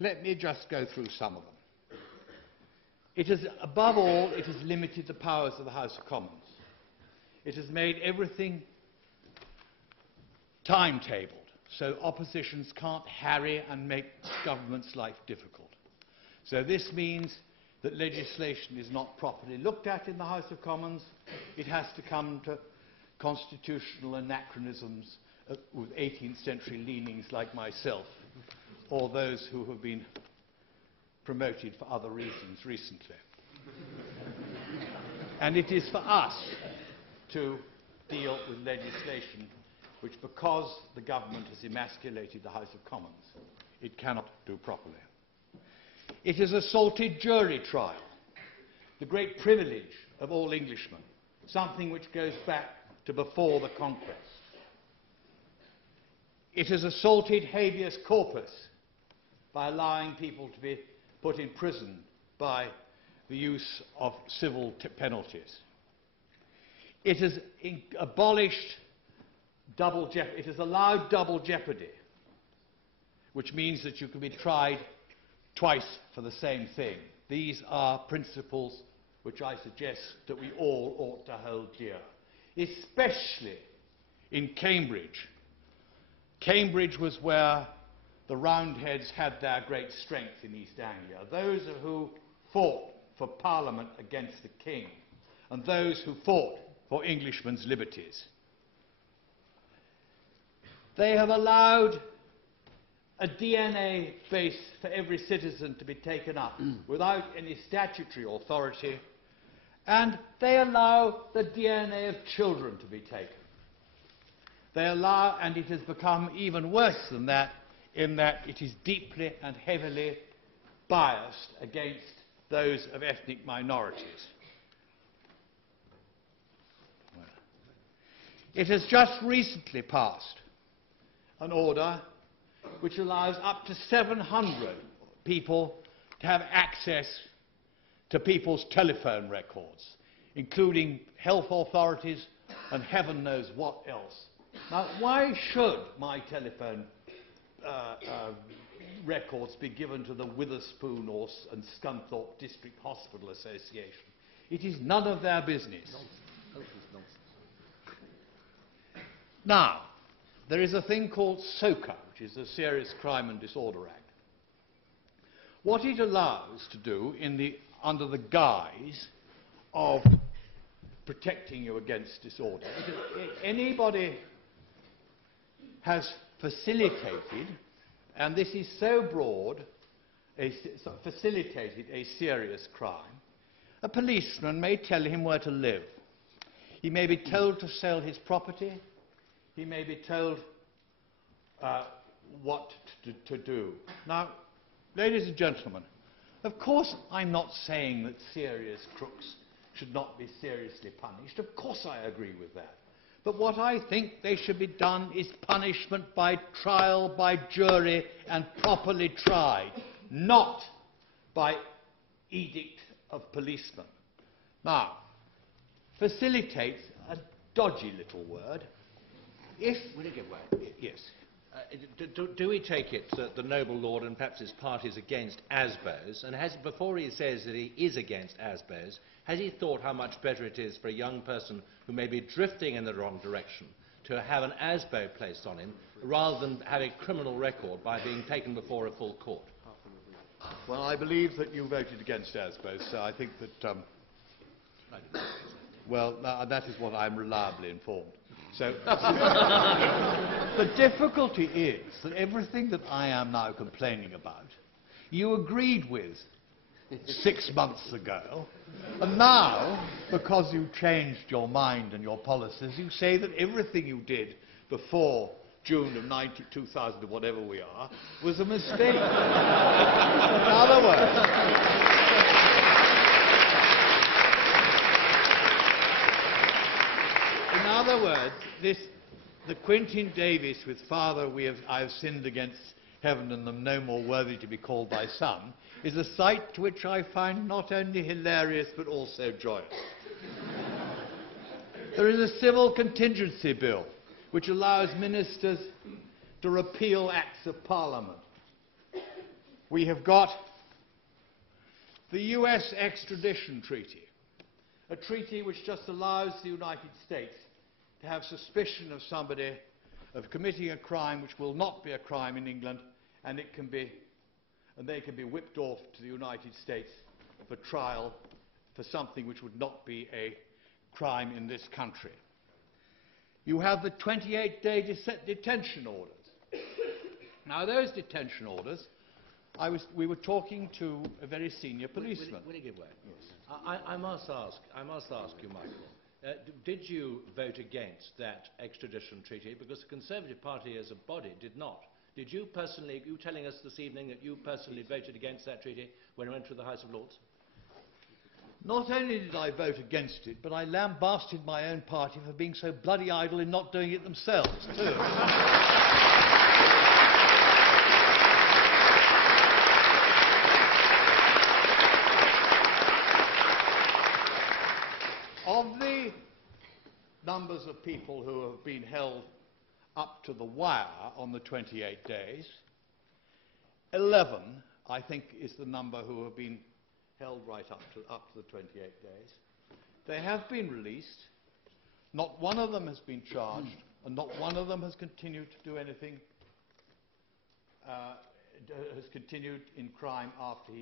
Let me just go through some of them. It has, above all, it has limited the powers of the House of Commons. It has made everything timetabled, so oppositions can't harry and make government's life difficult. So this means that legislation is not properly looked at in the House of Commons. It has to come to constitutional anachronisms with 18th century leanings like myself, or those who have been promoted for other reasons recently. And it is for us to deal with legislation which, because the government has emasculated the House of Commons, it cannot do properly. It has assaulted jury trial, the great privilege of all Englishmen, something which goes back to before the conquest. It has assaulted habeas corpus by allowing people to be put in prison by the use of civil penalties. It has abolished double jeopardy. It has allowed double jeopardy, which means that you can be tried twice for the same thing. These are principles which I suggest that we all ought to hold dear, especially in Cambridge. Cambridge was where the Roundheads had their great strength in East Anglia, those who fought for Parliament against the King, and those who fought for Englishmen's liberties. They have allowed a DNA base for every citizen to be taken up without any statutory authority, and they allow the DNA of children to be taken. They allow, and it has become even worse than that, in that it is deeply and heavily biased against those of ethnic minorities. It has just recently passed an order which allows up to 700 people to have access to people's telephone records, including health authorities and heaven knows what else. Now, why should my telephone records be given to the Witherspoon and Scunthorpe District Hospital Association? It is none of their business. Now, there is a thing called SOCA, which is the Serious Crime and Disorder Act. What it allows to do under the guise of protecting you against disorder, anybody has facilitated, and this is so broad, facilitated a serious crime. A policeman may tell him where to live. He may be told to sell his property. He may be told what to do. Now, ladies and gentlemen, of course I'm not saying that serious crooks should not be seriously punished. Of course I agree with that. But what I think they should be done is punishment by trial, by jury, and properly tried, not by edict of policemen. Now, facilitates a dodgy little word. If... Will you give way? Yes. Do we take it that the noble lord and perhaps his party is against ASBOs, and before he says that he is against ASBOs, has he thought how much better it is for a young person who may be drifting in the wrong direction to have an ASBO placed on him rather than have a criminal record by being taken before a full court? Well, I believe that you voted against ASBOs, so I think that... well, that is what I'm reliably informed. So the difficulty is that everything that I am now complaining about, you agreed with 6 months ago, and now, because you changed your mind and your policies, you say that everything you did before June of 2000, or whatever we are, was a mistake. In other words, the Quentin Davies with Father, I have sinned against heaven and am no more worthy to be called thy son, is a sight to which I find not only hilarious but also joyous. There is a civil contingency bill which allows ministers to repeal acts of Parliament, We have got the US extradition treaty, a treaty which just allows the United States to have suspicion of somebody of committing a crime which will not be a crime in England, and they can be whipped off to the United States for trial for something which would not be a crime in this country. You have the 28-day detention orders. Now, those detention orders, we were talking to a very senior policeman. Will you give way? Yes. I must ask you, Michael, did you vote against that extradition treaty? Because the Conservative Party as a body did not. Did you personally, you telling us this evening that you personally voted against that treaty when it went to the House of Lords? Not only did I vote against it, but I lambasted my own party for being so bloody idle in not doing it themselves, too. Of the numbers of people who have been held up to the wire on the 28 days, 11, I think, is the number who have been held right up to the 28 days. They have been released. Not one of them has been charged, and not one of them has continued to do anything, has continued in crime after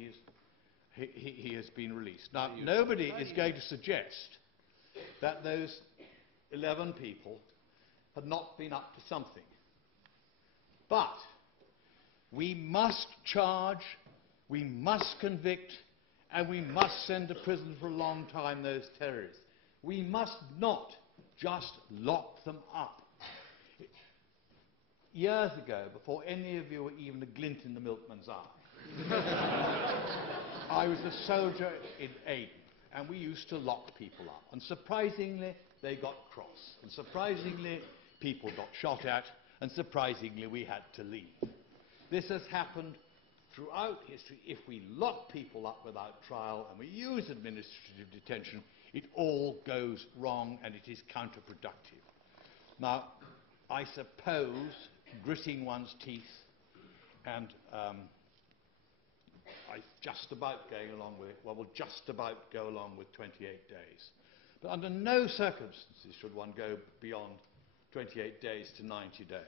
he has been released. Now, nobody is going to suggest that those 11 people had not been up to something. But we must charge, we must convict, and we must send to prison for a long time those terrorists. We must not just lock them up. Years ago, before any of you were even a glint in the milkman's eye, I was a soldier in Aden, and we used to lock people up. And surprisingly, they got cross. And surprisingly, people got shot at. And surprisingly, we had to leave. This has happened throughout history. If we lock people up without trial and we use administrative detention, it all goes wrong and it is counterproductive. Now, I suppose gritting one's teeth and just about going along with it, well, we'll just about go along with 28 days. But under no circumstances should one go beyond 28 days to 90 days.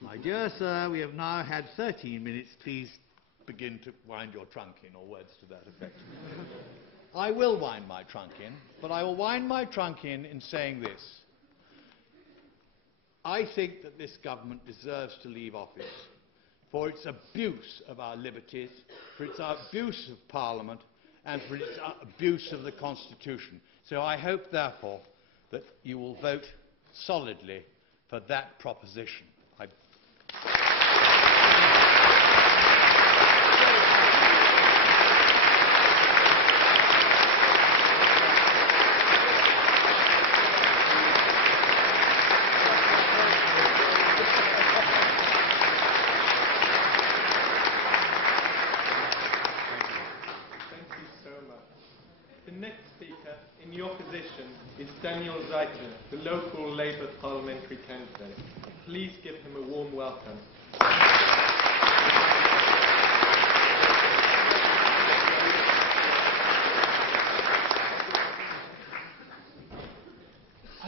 My dear sir, we have now had 13 minutes. Please begin to wind your trunk in, or words to that effect. I will wind my trunk in, but I will wind my trunk in saying this. I think that this government deserves to leave office for its abuse of our liberties, for its abuse of Parliament, and for its abuse of the Constitution. So I hope, therefore, that you will vote solidly for that proposition. The local Labour parliamentary candidate. Please give him a warm welcome. I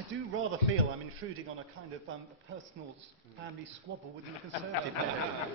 do rather feel I'm intruding on a kind of a personal family squabble within the Conservative Party.